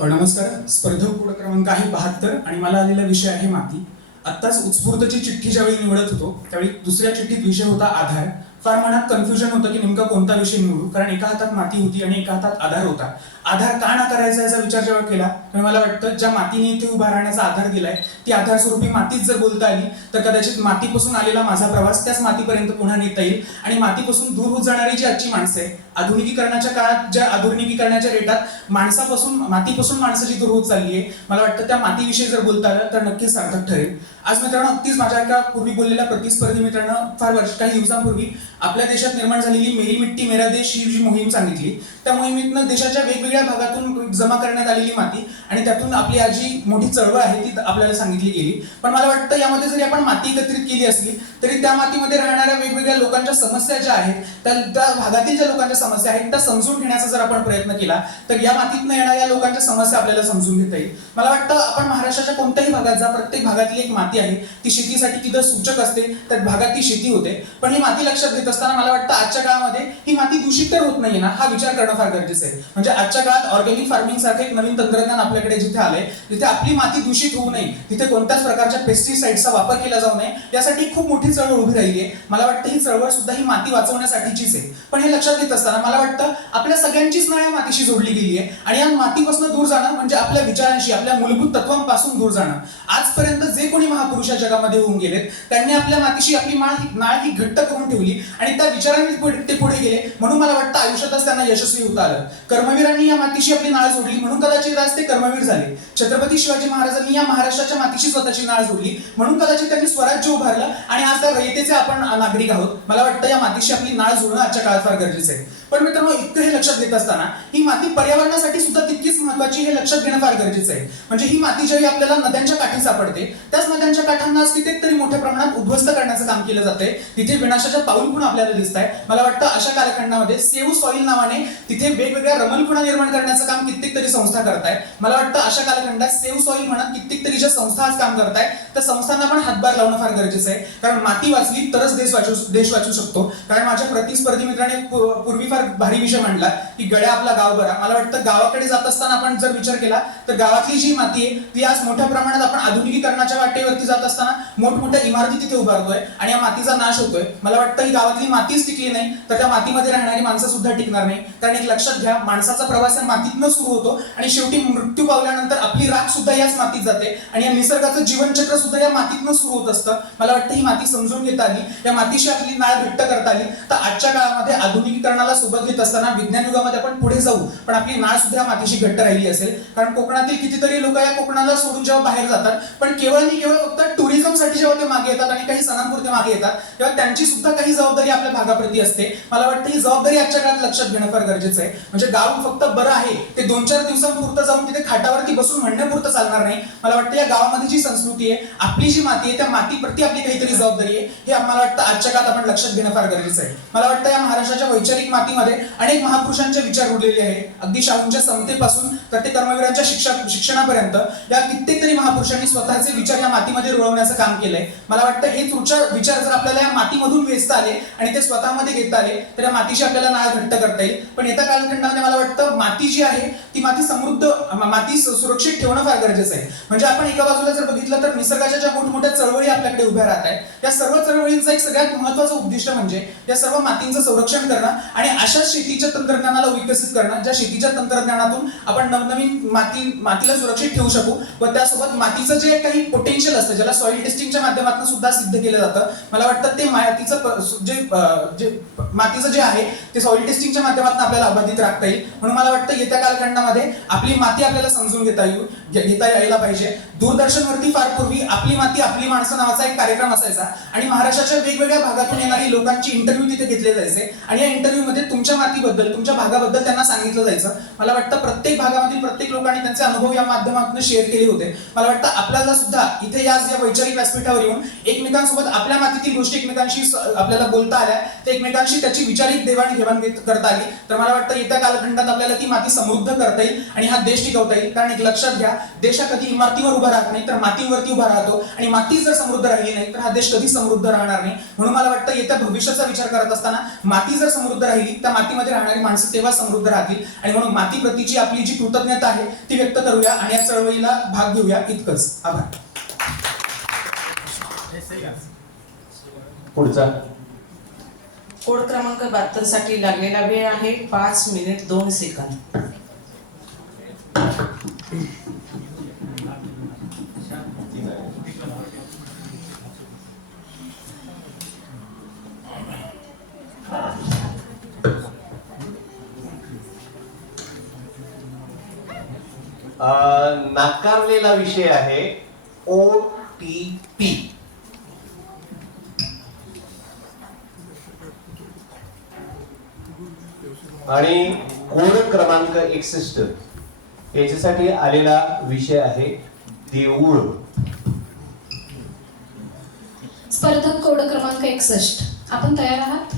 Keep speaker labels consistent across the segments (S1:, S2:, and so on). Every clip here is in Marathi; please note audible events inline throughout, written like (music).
S1: नमस्कार. स्पर्धक कोड क्रमांक आहे बहात्तर आणि मला आलेला विषय आहे माती. आत्ताच उत्स्फूर्तची चिठ्ठी ज्यावेळी निवडत होतो त्यावेळी दुसऱ्या चिठ्ठीत विषय होता आधार. फार मनात कन्फ्युजन होतं की नेमका कोणता विषय निवडू? कारण एका हातात माती होती आणि एका हातात आधार होता. आधार का ना करायचा याचा विचार जेव्हा केला तेव्हा मला वाटतं ज्या मातीने इथे उभा राहण्याचा आधार दिलाय ती आधार स्वरूपी मातीच जर बोलता आली तर कदाचित मातीपासून आलेला माझा प्रवास त्याच मातीपर्यंत पुन्हा नेता येईल. आणि मातीपासून दूर होत जाणारी जी आजची माणसं आहे आधुनिकीकरणाच्या काळात ज्या आधुनिकीकरणाच्या रेटात माणसापासून मातीपासून माणसाची दूर होत चालली आहे मला वाटतं त्या मातीविषयी जर बोलता आलं तर नक्कीच सार्थक ठरेल. आज मित्रांनो अगदीच माझ्या एका पूर्वी बोललेल्या प्रतिस्पर्धी मित्रांनो फार वर्ष काही दिवसांपूर्वी आपल्या देशात निर्माण झालेली मेरी मिट्टी मेरा देश ही जी मोहीम सांगितली त्या मोहिमेतनं देशाच्या वेगवेगळ्या भागातून जमा करण्यात आलेली माती आणि त्यातून आपली आजी जी मोठी चळवळ आहे ती आपल्याला सांगितली गेली. पण मला वाटतं यामध्ये जरी आपण माती एकत्रित केली असली तरी त्या मातीमध्ये राहणाऱ्या वेगवेगळ्या लोकांच्या समस्या ज्या आहेत त्या त्या भागातील ज्या लोकांच्या समस्या आहेत त्या समजून घेण्याचा जर आपण प्रयत्न केला तर या मातीतनं येणाऱ्या लोकांच्या समस्या आपल्याला समजून घेता येईल. मला वाटतं आपण महाराष्ट्राच्या कोणत्याही भागात जा प्रत्येक भागातली एक माती आहे ती शेतीसाठी तिथं सूचक असते त्या भागात ती शेती होते. पण ही माती लक्षात घेत असताना मला वाटतं आजच्या काळामध्ये ही माती दूषित तर होत नाही ना हा विचार करणं फार गरजेचं आहे. म्हणजे आजच्या काळात ऑर्गॅनिक फार्मिंग सारखं एक नवीन तंत्रज्ञान आपल्याकडे जिथे आले तिथे आपली माती दूषित होऊ नये. तिथे कोणत्याच प्रकारच्या पेस्टिसाइडचा वापर केला जाऊ नये. यासाठी खूप मोठी चळवळ उभी राहिली आहे. मला वाटतं ही चळवळ सुद्धा ही माती वाचवण्यासाठीचीच आहे. पण हे लक्षात घेत असताना मला वाटतं आपल्या सगळ्यांचीच ना या मातीशी जोडली गेली आहे आणि या मातीपासून दूर जाणं म्हणजे आपल्या विचारांशी आपल्या मूलभूत तत्वांपासून दूर जाणं. आजपर्यंत जे कोणी महापुरुष या जगामध्ये होऊन गेलेत त्यांनी आपल्या मातीशी आपली माळ नाळ ही घट्ट करून ठेवली आणि त्या विचारांनी ते पुढे गेले. म्हणून मला वाटतं आयुष्यातच त्यांना यशस्वी होता आलं. कर्मवीरांनी या मातीशी आपली नाळ जोडली. म्हणून कदाचित आज ते कर्मवीर झाले. छत्रपती शिवाजी महाराजांनी या महाराष्ट्राच्या मातीशी स्वतःची नाळ जोडली. म्हणून कदाचित त्यांनी स्वराज्य उभारलं आणि आज त्या रयतेचे आपण नागरिक आहोत. मला वाटतं या मातीशी आपली नाळ जोडणं आजच्या काळात फार गरजेचं आहे. पण मित्रांनो इतकं हे लक्षात घेत असताना ही माती पर्यावरणासाठी सुद्धा तितकीच महत्वाची हे लक्षात घेणं फार गरजेचं आहे. म्हणजे ही माती ज्यावेळी आपल्याला नद्यांच्या काठी सापडते त्याच नद्यांच्या काठांना आज कितीतरी मोठ्या प्रमाणात उद्ध्वस्त करण्याचं काम केलं जातंय. तिथे विनाशाच्या पाऊल पण आपल्याला दिसत आहे मला वाटतं अशा कालखंडामध्ये सेव सॉइल नावाने तिथे वेगवेगळ्या रमणखुणा निर्माण करण्याचं काम कित्येक तरी संस्था करताय मला वाटतं अशा कालखंडात सेव सॉइल म्हणत कित्येक तरी ज्या संस्था आज काम करताय त्या संस्थांना पण हातभार लावणं फार गरजेचं आहे. कारण माती वाचली तरच देश वाचू देश वाचू शकतो. कारण माझ्या प्रतिस्पर्धी मित्राने पूर्वी फार भारी विषय मांडला की गड्या आपला गाव बरा. मला वाटतं गावाकडे जात असताना आपण जर विचार केला तर गावातली जी माती आहे ती आज मोठ्या प्रमाणात आपण आधुनिकीकरणाच्या वाटेवरती जात असताना मोठमोठ्या इमारती तिथे उभारतोय आणि या मातीचा नाश होतोय. मला वाटतं ही गावातली मातीच टिकली नाही तर त्या मातीमध्ये राहणारी माणसं सुद्धा टिकणार नाही. कारण एक लक्षात घ्या माणसाचा प्रवास मातीतनं सुरू होतो आणि शेवटी मृत्यू पावल्यानंतर आपली राख सुद्धा याच मातीत जाते आणि या निसर्गाचं जीवनचक्र सुद्धा या मातीतनं सुरू होत असतं. मला वाटतं ही माती समजून घेता आली. या मातीशी आपली नाळ घट्ट करता आली. तर आजच्या काळामध्ये आधुनिकीकरणाला सोबत घेत असताना विज्ञान युगामध्ये आपण पुढे जाऊ. पण आपली नाळ सुद्धा मातीशी घट्ट राहिली असेल. कारण कोकणातील कितीतरी लोक या कोकणाला सोडून जेव्हा बाहेर जातात पण केवळ आणि केवळ फक्त टुरिझमसाठी जेव्हा ते मागे येतात आणि काही सणांपुरते मागे येतात तेव्हा त्यांची सुद्धा काही जबाबदारी आपल्या भागाप्रती असते. मला वाटतं ही जबाबदारी आजच्या काळात लक्षात घेणं फार गरजेचं आहे. म्हणजे गाव फक्त बरं आहे ते दोन चार दिवसांपुरतं जाऊन तिथे खाटावरती बसून म्हणण्यापुरतं चालणार नाही. मला वाटतं या गावामध्ये जी संस्कृती आहे आपली जी माती आहे त्या मातीप्रती आपली काहीतरी जबाबदारी आहे हे मला वाटतं आजच्या काळात आपण लक्षात घेणं फार गरजेचं आहे. मला वाटतं या महाराष्ट्राच्या वैचारिक माती मातीमध्ये अनेक महापुरुषांचे विचार उरलेले आहे. अगदी शाहूंच्या समतेपासून तर ते कर्मवीरांच्या शिक्षा शिक्षणापर्यंत. या कित्येक तरी महापुरुषांनी स्वतःचे विचार या मातीमध्ये रुळवण्याचं काम केलंय. मला वाटतं हेच विचार विचार जर आपल्याला या मातीमधून वेचता आले आणि ते स्वतःमध्ये घेता आले तर या मातीशी आपल्याला नाळ घट्ट करता येईल. पण येत्या कालखंडामध्ये मला वाटतं माती जी आहे ती माती समृद्ध माती सुरक्षित ठेवणं फार गरजेचं आहे. म्हणजे आपण एका बाजूला जर बघितलं तर निसर्गाच्या ज्या मोठमोठ्या चळवळी आपल्याकडे उभ्या राहत आहेत या सर्व चळवळींचं एक सगळ्यात महत्वाचं उद्दिष्ट म्हणजे या सर्व मातींचं संरक्षण करणं आणि अशा शेतीच्या तंत्रज्ञानाला विकसित करणं ज्या शेतीच्या तंत्रज्ञानातून आपण नवनवीन माती मातीला सुरक्षित ठेवू शकू व त्यासोबत मातीचं जे काही पोटेन्शियल असतं ज्याला सॉइल टेस्टिंगच्या माध्यमातून सुद्धा सिद्ध केलं जातं मला वाटतं ते मातीचं जे जे मातीचं जे आहे ते सॉइल टेस्टिंगच्या माध्यमातून आपल्याला अबाधित राखता येईल. म्हणून मला वाटतं येत्या कालखंडामध्ये आपली माती आपल्याला समजून घेता येईल. घेता यायला पाहिजे. दूरदर्शनवरती फार पूर्वी आपली माती आपली माणसं नावाचा एक कार्यक्रम असायचा. आणि महाराष्ट्राच्या वेगवेगळ्या भागातून येणारी लोकांची इंटरव्ह्यू तिथे घेतले जायचे. आणि या इंटरव्ह्यू मध्ये तुमच्या मातीबद्दल तुमच्या भागाबद्दल त्यांना सांगितलं जायचं. मला वाटतं प्रत्येक भागामधील प्रत्येक लोकांनी त्यांचे अनुभव या माध्यमातून शेअर केले होते. मला वाटतं आपल्याला सुद्धा इथे या या वैचारिक व्यासपीठावर येऊन एकमेकांसोबत आपल्या मातीतील गोष्टी एकमेकांशी आपल्याला बोलता आल्या. तर एकमेकांशी त्याची विचारिक देवाणघेवाण करता आली. तर मला वाटतं येत्या कालखंडात आपल्याला ती माती समृद्ध करता येईल आणि हा देश टिकवता येईल. कारण एक लक्षात घ्या देश हा कधी इमारतीवर उभा राहत नाही तर मातीवरती उभा राहतो. आणि माती जर समृद्ध राहिली नाही तर हा देश कधी समृद्ध राहणार नाही. म्हणून मला वाटतं येत्या भविष्याचा विचार करत असताना माती जर समृद्ध राहिली त्या मातीमध्ये राहणारी माणसं तेव्हा समृद्ध राहतील. आणि म्हणून माती प्रतीची आपली जी कृतज्ञता आहे ती व्यक्त करूया आणि या चळवळीला भाग घेऊया इतकंच. आभार.
S2: पुढचा.
S3: कोड क्रमांक बहात्तरसाठी लागलेला वेळ आहे पाच मिनिट दोन सेकंद.
S2: नाकारलेला विषय आहे ओ टी पी. आणि कोड क्रमांक एकसष्ट. याच्यासाठी आलेला विषय आहे देऊळ.
S4: स्पर्धक कोड क्रमांक एकसष्ट. आपण तयार आहात?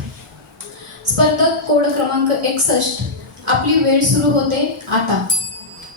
S4: स्पर्धक कोड क्रमांक एकसष्ट. आपली वेळ सुरू होते आता.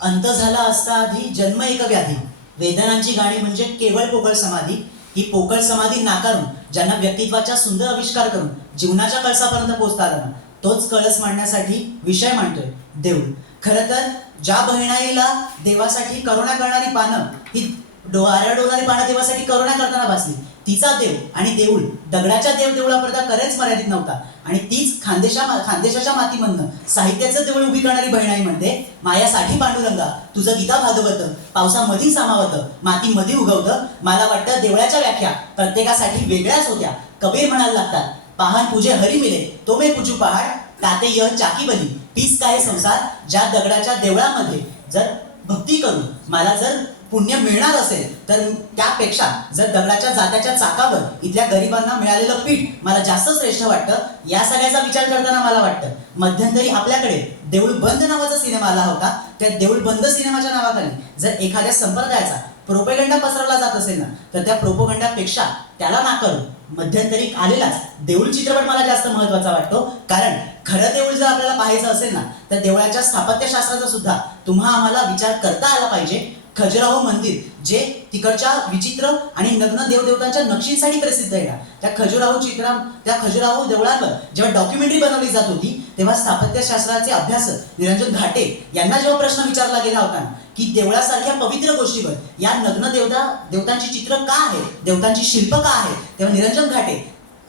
S5: अंत झाला असता आधी जन्म एक व्याधी. वेदनांची गाणी म्हणजे केवळ पोकळ समाधी. ही पोकळ समाधी नाकारून ज्यांना व्यक्तित्वाच्या सुंदर आविष्कार करून जीवनाच्या कळसापर्यंत पोहोचता आला तोच कळस मांडण्यासाठी विषय मांडतोय. देऊळ. खरं तर ज्या बहिणाईला देवासाठी करुणा करणारी पानं ही डो आऱ्या डोलारी पानं देवासाठी करुणा करताना भासली तिचा देव आणि देऊळ दगडाच्या देव देवळापर्यंत खरेच मर्यादित नव्हता. आणि तीच खानदेशा खानदेशाच्या मातीमधनं साहित्याचं देऊळ उभी करणारी बहिणाई म्हणते मायासाठी पांडुरंगा तुझं गीता भागवत पावसामध्ये सामावत मातीमध्ये उगवतं मला वाटतं देवळाच्या व्याख्या प्रत्येकासाठी वेगळ्याच होत्या. कबीर म्हणायला लागतात पाहन पूजे हरी मिले तो मे पूजू पहाड काते यह चाकी बनी तीच काय संसार? ज्या दगडाच्या देवळामध्ये जर भक्ती करून मला जर पुण्य मिळणार असेल तर त्यापेक्षा जर दगडाच्या जात्याच्या चाकावर इथल्या गरिबांना मिळालेलं पीठ मला जास्त श्रेष्ठ वाटतं या सगळ्याचा विचार करताना मला वाटतं मध्यंतरी आपल्याकडे देऊळ बंद नावाचा सिनेमा आला होता. त्या देऊळ बंद सिनेमाच्या नावाखाली जर एखाद्या संप्रदायाचा प्रोपेगंडा पसरवला जात असेल ना तर त्या प्रोपोगंडापेक्षा त्याला नाकारून मध्यंतरी आलेलाच देऊळ चित्रपट मला जास्त महत्त्वाचा वाटतो. कारण खरं देऊळ जर आपल्याला पाहायचं असेल ना तर देवळाच्या स्थापत्यशास्त्राचा सुद्धा तुम्हा आम्हाला विचार करता आला पाहिजे. खजुराहो मंदिर जे तिकडच्या विचित्र आणि नग्न देवदेवतांच्या नक्षींसाठी प्रसिद्ध आहे ना त्या खजुराहो चित्रा त्या खजुराहो देवळांवर जेव्हा डॉक्युमेंटरी बनवली जात होती तेव्हा स्थापत्यशास्त्राचे अभ्यास निरंजन घाटे यांना जेव्हा प्रश्न विचारला गेला होता ना, की देवळासारख्या पवित्र गोष्टीवर या नग्न देवता देवतांची चित्र का आहे देवतांची शिल्प का आहे तेव्हा निरंजन घाटे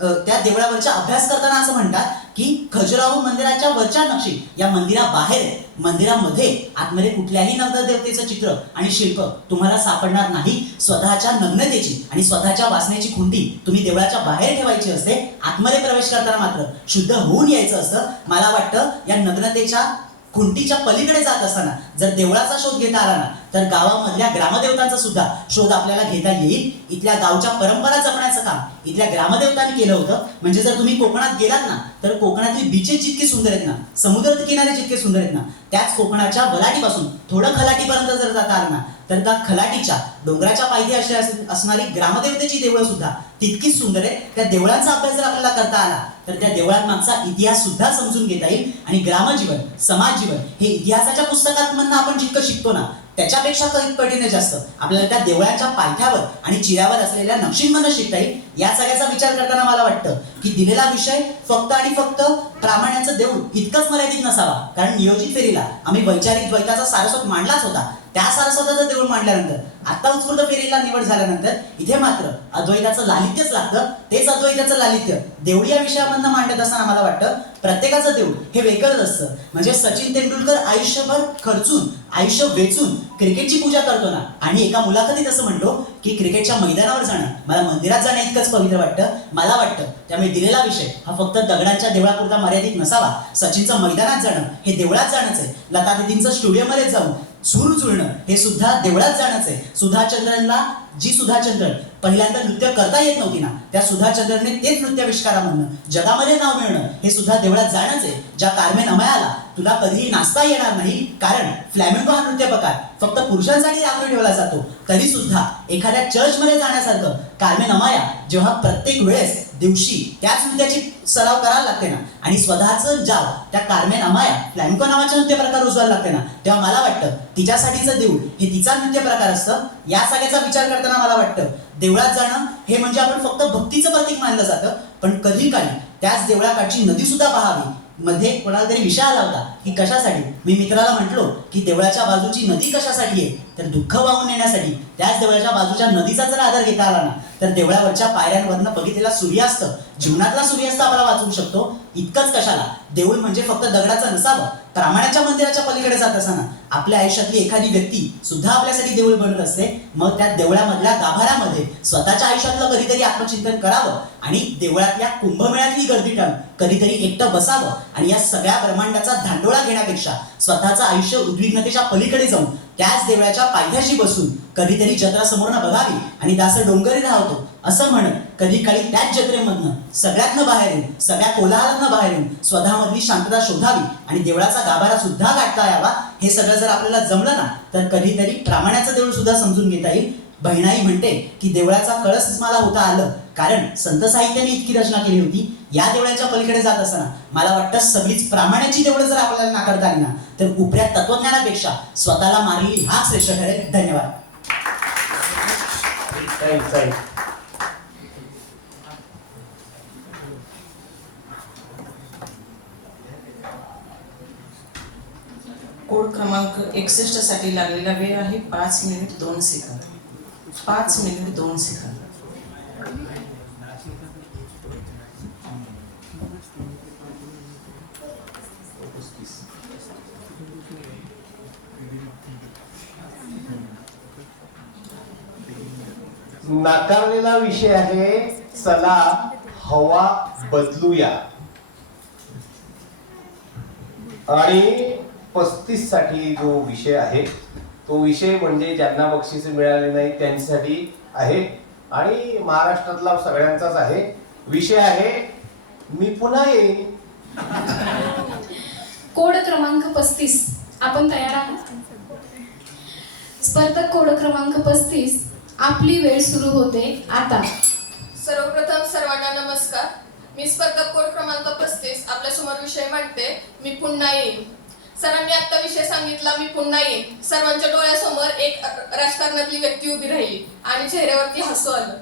S5: त्या देवळावरचा अभ्यास करताना असं म्हणतात की खजुराहो मंदिराच्या वरच्या नक्षी या मंदिराबाहेर आहे. मंदिरामध्ये आतमध्ये कुठल्याही नग्न देवतेचं चित्र आणि शिल्प तुम्हाला सापडणार नाही स्वतःच्या नग्नतेची आणि स्वतःच्या वासनेची खुंटी तुम्ही देवळाच्या बाहेर ठेवायची असते आतमध्ये प्रवेश करताना मात्र शुद्ध होऊन यायचं असतं मला वाटतं या नग्नतेच्या खुंटीच्या पलीकडे जात असताना जर देवळाचा शोध घेता आला ना तर गावामधल्या ग्रामदेवतांचा सुद्धा शोध आपल्याला घेता येईल. इथल्या गावच्या परंपरा जपण्याचं काम इथल्या ग्रामदेवतांनी केलं होतं. म्हणजे जर तुम्ही कोकणात गेलात ना तर कोकणातली बीचेस जितके सुंदर आहेत ना समुद्र किनारे जितके सुंदर आहेत ना त्याच कोकणाच्या वलाटीपासून थोडं खलाटीपर्यंत जर जाता आलं ना तर त्या खलाटीच्या डोंगराच्या पायथी अशी असणारी ग्रामदेवतेची देवळं सुद्धा तितकीच सुंदर आहे त्या देवळांचा अभ्यास जर आपल्याला करता आला तर त्या देवळात मागचा इतिहास सुद्धा समजून घेता येईल. आणि ग्रामजीवन समाज जीवन हे इतिहासाच्या पुस्तकात मुलांना आपण जितकं शिकतो ना त्याच्यापेक्षा काही कठीण जास्त. आपल्याला त्या देवळाच्या पायथ्यावर आणि चिऱ्यावर असलेल्या नक्षींमधनं शिकता येईल या सगळ्याचा विचार करताना मला वाटतं की दिलेला विषय फक्त आणि फक्त प्रामाण्याचं देऊळ इतकंच मर्यादित नसावा. कारण नियोजित फेरीला आम्ही वैचारिक द्वैताचा सारस्वत मांडलाच होता. त्या सारस्वताचं देऊळ मांडल्यानंतर आता उत्स्फूर्त फेरीला निवड झाल्यानंतर इथे मात्र अद्वैताचं लालित्यच लागतं. तेच अद्वैताचं लालित्य देऊळ या विषयामधनं मांडत असताना आम्हाला वाटतं प्रत्येकाचं देऊळ हे वेगळंच असतं. म्हणजे सचिन तेंडुलकर आयुष्यभर खर्चून आयुष्य वेचून क्रिकेटची पूजा करतो ना आणि एका मुलाखतीत असं म्हणतो की क्रिकेटच्या मैदानावर जाणं मला मंदिरात जाणं इतकंच पवित्र वाटतं. मला वाटतं त्यामुळे दिलेला विषय हा फक्त दगडांच्या देवळापुरता मर्यादित नसावा. सचिनचं मैदानात जाणं हे देवळात जाणंच आहे. लता दिदींचं स्टुडिओमध्ये जाऊन सूर जुळणं हे सुद्धा देवळात जाण्याचं आहे. सुधाचंद्रनला जी सुधाचंद्रन पहिल्यांदा नृत्य करता येत नव्हती ना त्या सुधाचंद्रनने तेच नृत्याविष्कारा म्हणणं जगामध्ये नाव मिळणं हे सुद्धा देवळात जाण्याचं आहे. ज्या कार्मेन अमयाला तुला कधीही नाचता येणार नाही. कारण फ्लॅमेंको हा नृत्य प्रकार फक्त पुरुषांसाठी राखून ठेवला जातो. तरी सुद्धा एखाद्या चर्चमध्ये जाण्यासारखं कार्मेन अमाया जेव्हा प्रत्येक वेळेस दिवशी त्याच नृत्याची सराव करायला लागते ना आणि स्वतःचं जाव त्या कार्मेन अमाया फ्लॅमिको नावाचा नृत्य प्रकार रुजवायला लागते ना तेव्हा मला वाटतं तिच्यासाठीचं देऊळ हे तिचा नृत्य प्रकार असतं. या सगळ्याचा विचार करताना मला वाटतं देवळात जाणं हे म्हणजे आपण फक्त भक्तीचं प्रतीक मानलं जातं. पण कधी काळी त्याच देवळाकाठची नदी सुद्धा पाहावी. मध्ये कोणाला तरी विषय आला होता की कशासाठी? मी मित्राला म्हटलो की देवळाच्या बाजूची नदी कशासाठी आहे? तर दुःख वाहून नेण्यासाठी. त्याच देवळाच्या बाजूच्या नदीचा जर आधार घेता आला ना तर देवळावरच्या पायऱ्यांवरनं बघितलेला सूर्यास्त जीवनातला सूर्यास्त आपल्याला वाचवू शकतो. इतकंच कशाला? देऊळ म्हणजे फक्त दगडाचं नसावं. प्रामाणाच्या मंदिराच्या पलीकडे जात असताना आपल्या आयुष्यातली एखादी व्यक्ती सुद्धा आपल्यासाठी देऊळ बनत असते. मग त्या देवळामधल्या गाभाऱ्यामध्ये स्वतःच्या आयुष्यातलं कधीतरी आत्मचिंतन करावं आणि देवळातल्या कुंभमेळ्यातली गर्दी टाळून कधीतरी एकटं बसावं. आणि या सगळ्या ब्रह्मांडाचा धांडोळा घेण्यापेक्षा स्वतःचं आयुष्य उद्विग्नतेच्या पलीकडे जाऊन त्याच देवळाच्या पायथ्याशी बसून कधीतरी जत्रा समोरनं बघावी आणि दास डोंगरी राहतो. असं म्हण कधी काळी त्याच जत्रेमधनं सगळ्यातनं बाहेर येऊन सगळ्या कोलाहलातनं बाहेर येऊन स्वतःमधली शांतता शोधावी आणि देवळाचा गाभारा सुद्धा गाठता यावा हे सगळं जर आपल्याला जमलं ना तर कधीतरी प्रामाण्याचं देऊळ सुद्धा समजून घेता येईल. बहिणाई म्हणते की देवळाचा कळस मला होता आलं कारण संत साहित्याने इतकी रचना केली होती या देवळाच्या पलीकडे जात असताना मला वाटतं सगळीच प्रामाण्याची देवळं जर आपल्याला नाकारता आली ना तर उपऱ्या तत्वज्ञानापेक्षा स्वतःला मारली हा श्रेष्ठ ठरेल धन्यवाद.
S3: कोड क्रमांक एकसष्टसाठी लागलेला वेळ आहे पाच मिनिट दोन सेकंद. पाच मिनिट दोन सेकंद.
S2: नाकारलेला विषय आहे चला हवा बदलूया. आणि पस्तीससाठी जो विषय आहे तो विषय म्हणजे ज्यांना बक्षीस मिळाले नाही त्यांच्यासाठी आहे. आणि महाराष्ट्रातला सगळ्यांचाच आहे. विषय आहे मी पुन्हा येईन.
S4: कोड क्रमांक पस्तीस. आपण तयार आहात? स्पर्धक कोड क्रमांक पस्तीस. आपली वेळ सुरू होते आता.
S6: सर्वप्रथम सर्वांना नमस्कार. मी स्पर्धक कोड क्रमांक पस्तीस. आपल्यासमोर विषय मांडते. मी पुन्हा येईन. सरांनी आता विषय सांगितला मी पुन्हा येईन. सर्वांच्या डोळ्यासमोर एक राजकारणातली व्यक्ती उभी राहिली आणि चेहऱ्यावरती हसू आलं.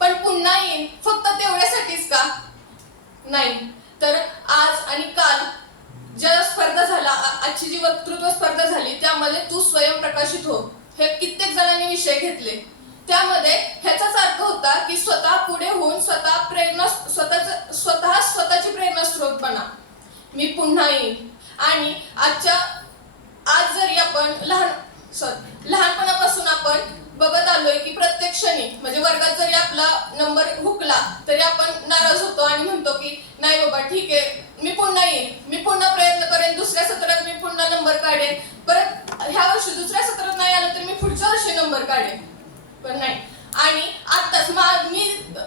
S6: पण पुन्हा येईन? फक्त तेवढ्यासाठीच का? नाही. तर आज आणि काल ज्या स्पर्धा झाला आजची जी वक्तृत्व स्पर्धा झाली त्यामध्ये तू स्वयं प्रकाशित हो. हे कित्येक जणांनी विषय घेतले. त्यामध्ये ह्याचाच अर्थ होता की स्वतः पुढे होऊन स्वतः प्रेरणा स्वतःच स्वतः स्वतःची प्रेरणा स्रोत बना. मी पुन्हा येईन. आणि आजच्या आज जरी आपण लहान सॉरी लहानपणापासून आपण बघत आलोय की प्रत्येक क्षणी म्हणजे वर्गात जरी आपला नंबर हुकला तरी आपण नाराज होतो आणि म्हणतो की नाही बाबा ठीक आहे मी पुन्हा येईन. मी पुन्हा प्रयत्न करेन दुसऱ्या सत्रात मी पुन्हा नंबर काढेन. ह्या वर्षी दुसऱ्या सत्रात नाही आलं तर मी पुढच्या वर्षी नंबर काढेन. पण नाही. आणि आत्ताच मा- मी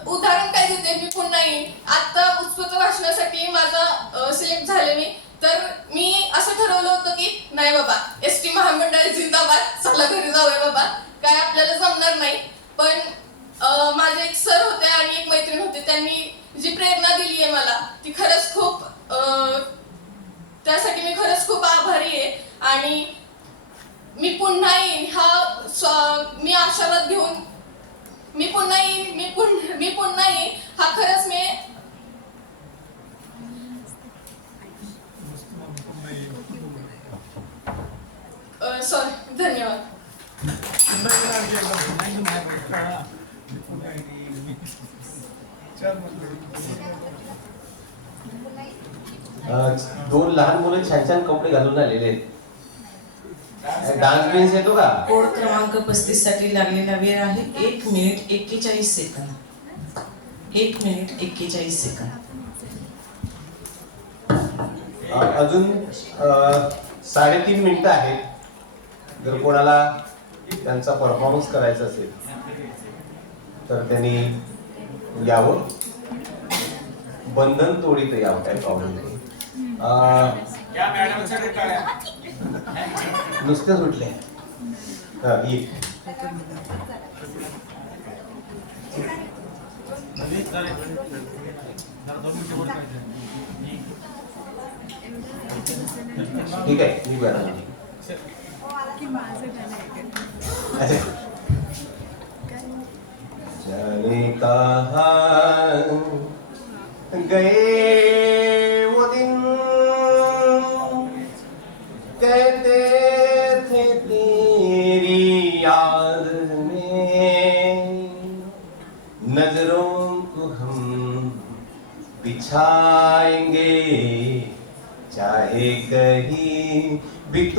S6: उदाहरण काय देते मी पुन्हा येईन. आत्ता उत्स्फूर्त वाचण्यासाठी माझा सिलेक्ट झाले मी. तर मी असं ठरवलं होतं की नाही बाबा एस टी महामंडळ जिंदाबाद चला घरी जाऊया बाबा. काय आपल्याला जमणार नाही. पण माझे एक सर होते आणि एक मैत्रीण होते. त्यांनी जी प्रेरणा दिली आहे मला ती खरंच खूप अं, त्यासाठी मी खरंच खूप आभारी आहे आणि मी पुन्हा येईन हा स्व- मी आशावाद घेऊन मी पुन्हा येईन मी पुन्हा मी पुन्हा येईन. हा खरंच मी सॉरी धन्यवाद.
S2: दोन लहान मुलं छान छान कपडे घालून आलेले आहेत. डान्स बिन्स येतो का?
S3: कोड क्रमांक पस्तीससाठी लागलेला वेळ आहे एक मिनिट एक्केचाळीस सेकंद. एक मिनिट एक्केचाळीस सेकंद.
S2: अजून साडेतीन मिनिटं आहेत. जर कोणाला त्यांचा परफॉर्मन्स करायचा असेल तर त्यांनी यावं. बंधन तोडीत यावं काय प्रॉब्लेम नाही. (laughs) नुसते सुटले ठीक आहे मी बरं अच्छा. कहा गए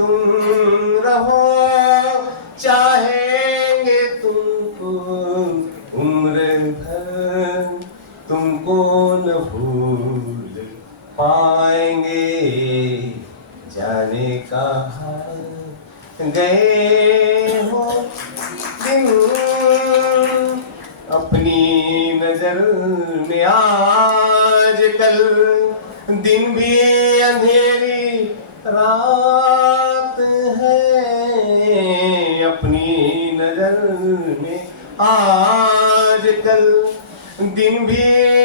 S2: तुम रहो चाहेंगे तुमको उम्र भर तुमको न भूल पाएंगे। जाने कहा गए हो दिन? अपनी नजर में आज कल दिन भी अंधेरी रात आज कल दिन भी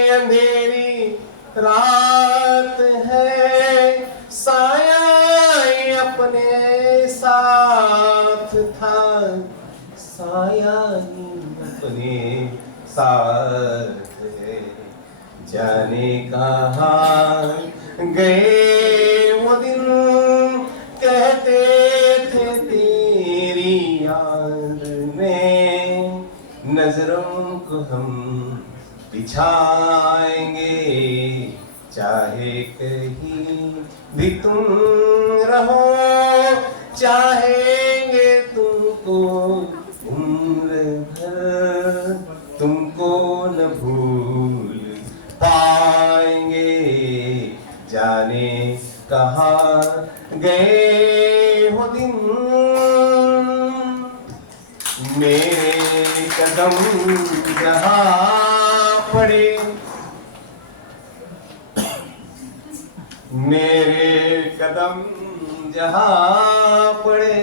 S2: अंधेरी रात है। साया अपने साथ था। साया अपने साथ है। जाने कहा गए नजरों को हम बिछाएंगे चाहे कहीं भी तुम रहो चाहे जहाँ पड़े।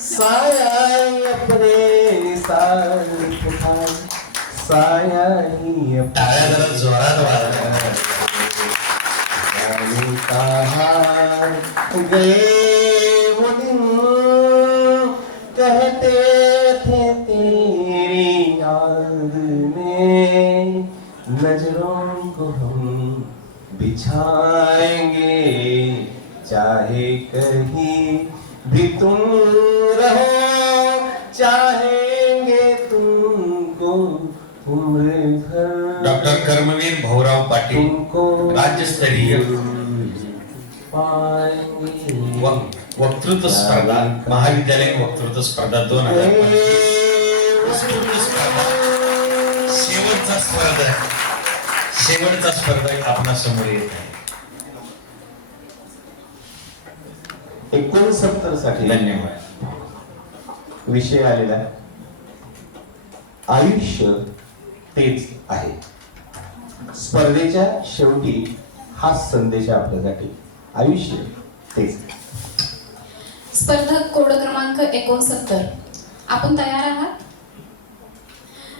S2: साया था साया ही
S7: टाळ्या जरा जोरात वाजवा.
S2: नजरों को हम बिछाएंगे चाहे कहीं भी तुम रहो चाहेंगे तुमको उम्र भर।
S7: डॉक्टर कर्मवीर भाऊराव पाटील
S2: तुमको
S7: राज्यस्तरीय
S2: पाएंगे।
S7: वक- वक्तृत्व स्पर्धा महाविद्यालयीन वक्तृत्व स्पर्धा दोन हजार स्पर्धा. शेवटचा स्पर्धा शेवटचा स्पर्धा आपणा समोर येत आहे.
S2: एकोणसत्तरसाठी
S7: धन्यवाद.
S2: विषय आलेला. आयुष्य तेच आहे. स्पर्धेच्या शेवटी हा संदेश आहे आपल्यासाठी. आयुष्य तेच
S4: स्पर्धक कोड क्रमांक एकोणसत्तर. आपण तयार आहात?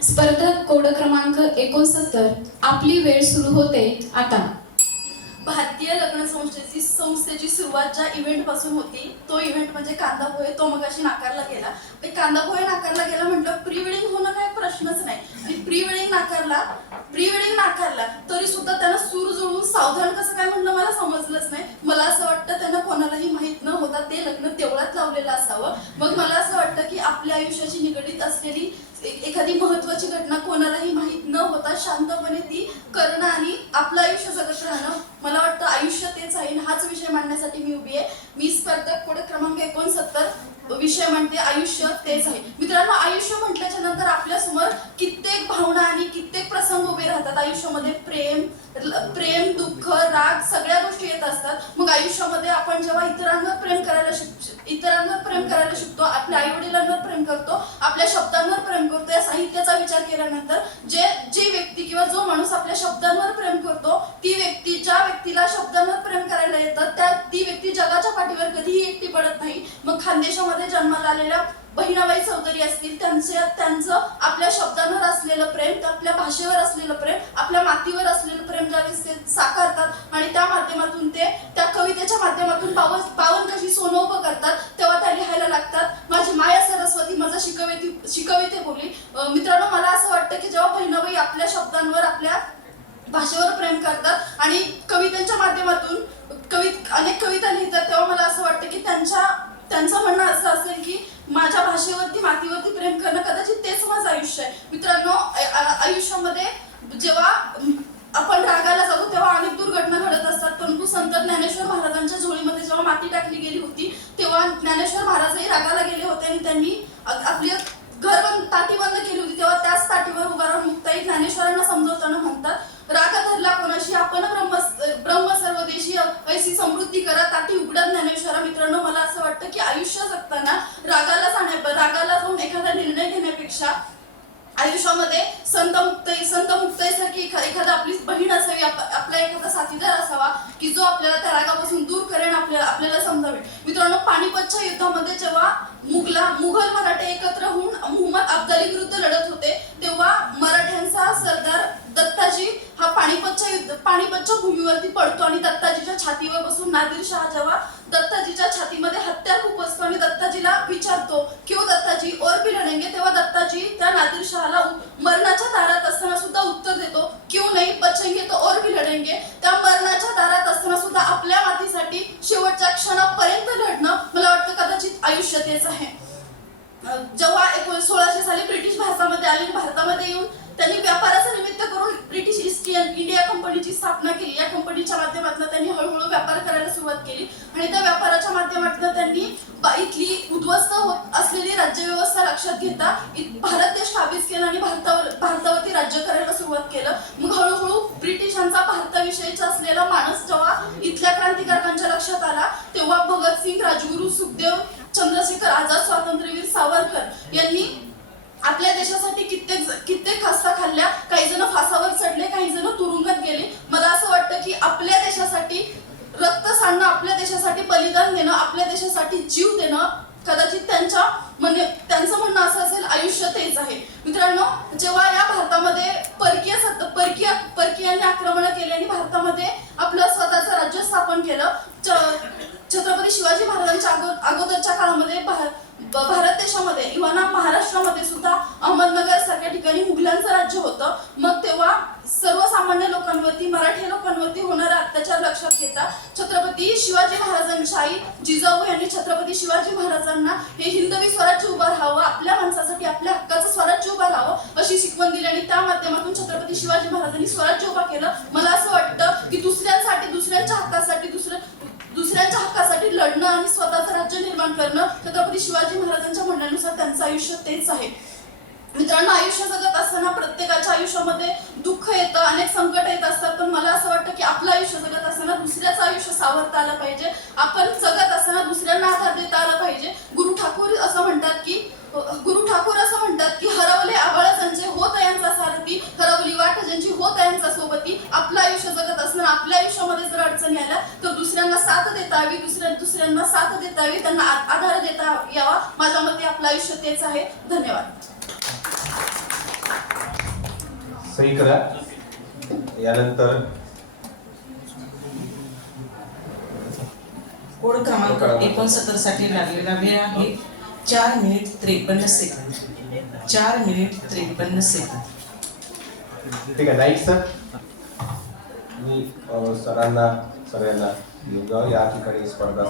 S4: स्पर्धक कोड क्रमांक एकोणसत्तर. आपली वेळ सुरू होते आता.
S8: भारतीय लग्न संस्थेची संस्थेची सुरुवात ज्या इव्हेंटपासून होती तो इव्हेंट म्हणजे कांदा पोहे. तो मगाशी नाकारला गेला. ते कांदा पोहे नाकारला गेला म्हटलं प्री वेडिंग होणं काय प्रश्नच नाही. आणि प्री वेडिंग नाकारला प्री वेडिंग नाकारला तरी सुद्धा त्यांना सूर जुळून सावधान कसं काय म्हणलं मला समजलंच नाही. मला असं वाटतं त्यांना कोणालाही माहीत न होता ते लग्न तेवढ्यात लावलेलं असावं. मग मला असं वाटतं की आपल्या आयुष्याची निगडीत असलेली एखादी महत्वाची घटना कोणालाही माहीत न होता शांतपणे ती करणं आणि आपलं आयुष्य जगत राहणं मला वाटतं आयुष्य तेच आहे हाच विषय मांडण्यासाठी मी उभी आहे. मी स्पर्धक कोड क्रमांक एकोणसत्तर विषय म्हणते आयुष्य तेच आहे. मित्रांनो आयुष्य म्हटल्याच्या नंतर आपल्यासमोर कित्येक भावना आणि कित्येक प्रसंग उभे राहतात. आयुष्यामध्ये प्रेम प्रेम दुःख राग सगळ्या गोष्टी येत असतात. मग आयुष्यामध्ये आपण जेव्हा इतरांवर प्रेम करायला शिक इतरांवर प्रेम करायला शिकतो आपल्या आई वडिलांवर प्रेम करतो आपल्या शब्दांवर प्रेम करतो या साहित्याचा विचार केल्यानंतर जे जी व्यक्ती किंवा जो माणूस आपल्या शब्दांवर प्रेम करतो ती व्यक्ती ज्या व्यक्तीला शब्दांवर प्रेम करायला येतात त्या ती व्यक्ती जगाच्या पाठीवर कधीही एकटी पडत नाही. मग खानदेशामध्ये जन्माला आलेल्या बहिणाबाई चौधरी असतील त्यांचे त्यांचं आपल्या शब्दांवर असलेलं प्रेम आपल्या भाषेवर असलेलं प्रेम आपल्या मातीवर असलेलं प्रेम ज्यावेळेस ते साकारतात आणि त्या माध्यमातून ते त्या कवितेच्या माध्यमातून पावन पावन कशी सोनं उभं करतात तेव्हा त्या लिहायला लागतात. माझी माया सरस्वती माझं शिकविते शिकविते बोली. मित्रांनो मला असं वाटतं की जेव्हा बहिणाबाई आपल्या शब्दांवर आपल्या भाषेवर प्रेम करतात आणि कवितांच्या माध्यमातून कवित अनेक कविता लिहितात तेव्हा मला असं वाटतं की त्यांच्या त्यांचं म्हणणं असं असेल की माझ्या भाषेवरती मातीवरती प्रेम करणं कदाचित तेच माझं आयुष्य आहे. मित्रांनो आयुष्यामध्ये जेव्हा आपण रागाला जातो तेव्हा अनेक दुर्घटना घडत असतात. परंतु संत ज्ञानेश्वर महाराजांच्या झोळीमध्ये जेव्हा माती टाकली गेली होती तेव्हा ज्ञानेश्वर महाराजही रागाला गेले होते आणि त्यांनी आपली घर बंद ताटी बंद केली होती. तेव्हा त्याच ताटीवर उभा राहून मुक्ताई ज्ञानेश्वरांना समजवताना म्हणतात राग धरला कोणाशी आपण ब्रह्म ब्रह्म अशी समृद्धी करा ताटी उघडा ज्ञानेश्वरा मित्रांनो मला असं वाटतं की आयुष्य जगताना रागाला जाण्या रागाला जाऊन एखादा निर्णय घेण्यापेक्षा आयुष्यामध्ये संत मुक्ताई संत मुक्ताईसारखी एखा- एखादा आपली बहीण असावी आप- आपला एखादा साथीदार असावा की जो आपल्याला त्या रागापासून दूर करेन आपल्याला आपल्याला समजावे मित्रांनो पानिपतच्या युद्धामध्ये जेव्हा मुघला मुघल मराठे एकत्र होऊन मुहम्मद अब्दाली विरुद्ध लढत होते तेव्हा मराठ्यांचा सरदार दत्ताजी हा पानिपतच्या युद्ध पानिपतच्या भूमीवरती पडतो आणि दत्ताजीच्या छातीवर बसून नादिर शहा जेव्हा दत्ताजीच्या छातीमध्ये हत्यार खुपसतो आणि दत्ताजीला विचारतो क्यों दत्ताजी? और भी लढेंगे? तेव्हा दत्ताजी त्या नादिर शहाला मरणाच्या दारात असताना सुद्धा उत्तर देतो क्यों नाही? बचेंगे तो और भी लढेंगे. त्या मरणाच्या दारात असताना सुद्धा आपल्या मातीसाठी शेवटच्या क्षणापर्यंत लढणं मला वाटतं कदाचित आयुष्य तेच आहे. जेव्हा एकोण सोळाशे साली ब्रिटिश भारतामध्ये आली आणि भारतामध्ये येऊन त्यांनी व्यापाराचं निमित्त करून ब्रिटिश ईस्ट इंडिया कंपनीची स्थापना केली. या कंपनीच्या माध्यमातून त्यांनी हळूहळू व्यापार करायला सुरुवात केली. आणि त्या व्यापाराच्या माध्यमातून त्यांनी इथली उद्ध्वस्त होत असलेली राज्यव्यवस्था लक्षात घेता भारत देश काबीज केला आणि भारतावर भारतावरती राज्य करायला सुरुवात केलं. मग हळूहळू ब्रिटिशांचा भारताविषयीचा असलेला माणूस जेव्हा इथल्या क्रांतिकारकांच्या लक्षात आला तेव्हा भगतसिंग राजगुरू सुखदेव चंद्रशेखर आझाद स्वातंत्र्यवीर सावरकर यांनी आपल्या देशासाठी कित्येक कित्येक हस्ता खाल्ल्या काही जण फासावर चढले काही जण तुरुंगात गेले. मला असं वाटतं की आपल्या देशासाठी रक्त सांडणं आपल्या देशासाठी बलिदान देणं आपल्या देशासाठी जीव देणं कदाचित त्यांच्या म्हणजे त्यांचं म्हणणं असं असेल आयुष्य तेच आहे. मित्रांनो जेव्हा या भारतामध्ये परकीय सत्त परकीय परकीयांनी आक्रमण केली आणि भारतामध्ये आपलं स्वतःचं राज्य स्थापन केलं छत्रपती शिवाजी महाराजांच्या अगोदरच्या काळामध्ये भारत देशामध्ये इव्हाना महाराष्ट्रामध्ये सुद्धा अहमदनगर सारख्या ठिकाणी मुघलांचं राज्य होतं. मग तेव्हा सर्वसामान्य लोकांवरती मराठी लोकांवरती होणारा अत्याचार लक्षात घेता छत्रपती शिवाजी महाराजांशाही जिजाऊ यांनी छत्रपती शिवाजी महाराजांना हे हिंदवी स्वराज्य उभं राहावं आपल्या माणसासाठी आपल्या हक्काचं स्वराज्य उभं राहावं अशी शिकवण दिली आणि त्या माध्यमातून छत्रपती शिवाजी महाराजांनी स्वराज्य उभं केलं. मला असं वाटतं की दुसऱ्यांसाठी दुसऱ्यांच्या हक्कासाठी दुसऱ्या दुसऱ्यांच्या हक्कासाठी लढणं आणि स्वतःचं राज्य निर्माण करणं छत्रपती शिवाजी महाराजांच्या म्हणण्यानुसार त्यांचं आयुष्य तेच आहे. मित्रांनो आयुष्य जगत असताना प्रत्येकाच्या आयुष्यामध्ये दुःख येतं अनेक संकट येत असतात. पण मला असं वाटतं की आपलं आयुष्य जगत असताना दुसऱ्याचं आयुष्य सावरता आलं पाहिजे. आपण जगत असताना दुसऱ्या आधार देता आला पाहिजे गुरु ठाकूर असं म्हणतात की गुरु ठाकूर असं म्हणतात की हरवले आबाळ ज्यांचे होत यांचा सारथी हरवली वाट ज्यांची होत यांचा सोबती आपलं आयुष्य जगत असताना आपल्या आयुष्यामध्ये जर अडचणी आल्या तर दुसऱ्यांना साथ देता यावी दुसऱ्या दुसऱ्यांना साथ देता यावी त्यांना आ- आधार देता यावा माझ्या मते आपलं आयुष्य तेच आहे. धन्यवाद.
S2: सही करा यानंतर
S3: कोड क्रमांक एकोणसत्तरसाठी लागलेला वेळ आहे चार मिनिट त्रेपन्न सेकंद. चार मिनिट त्रेपन्न सेकंद.
S2: ठीक आहे नाईक सर. मी सरांना सगळ्यांना या ठिकाणी स्पर्धा.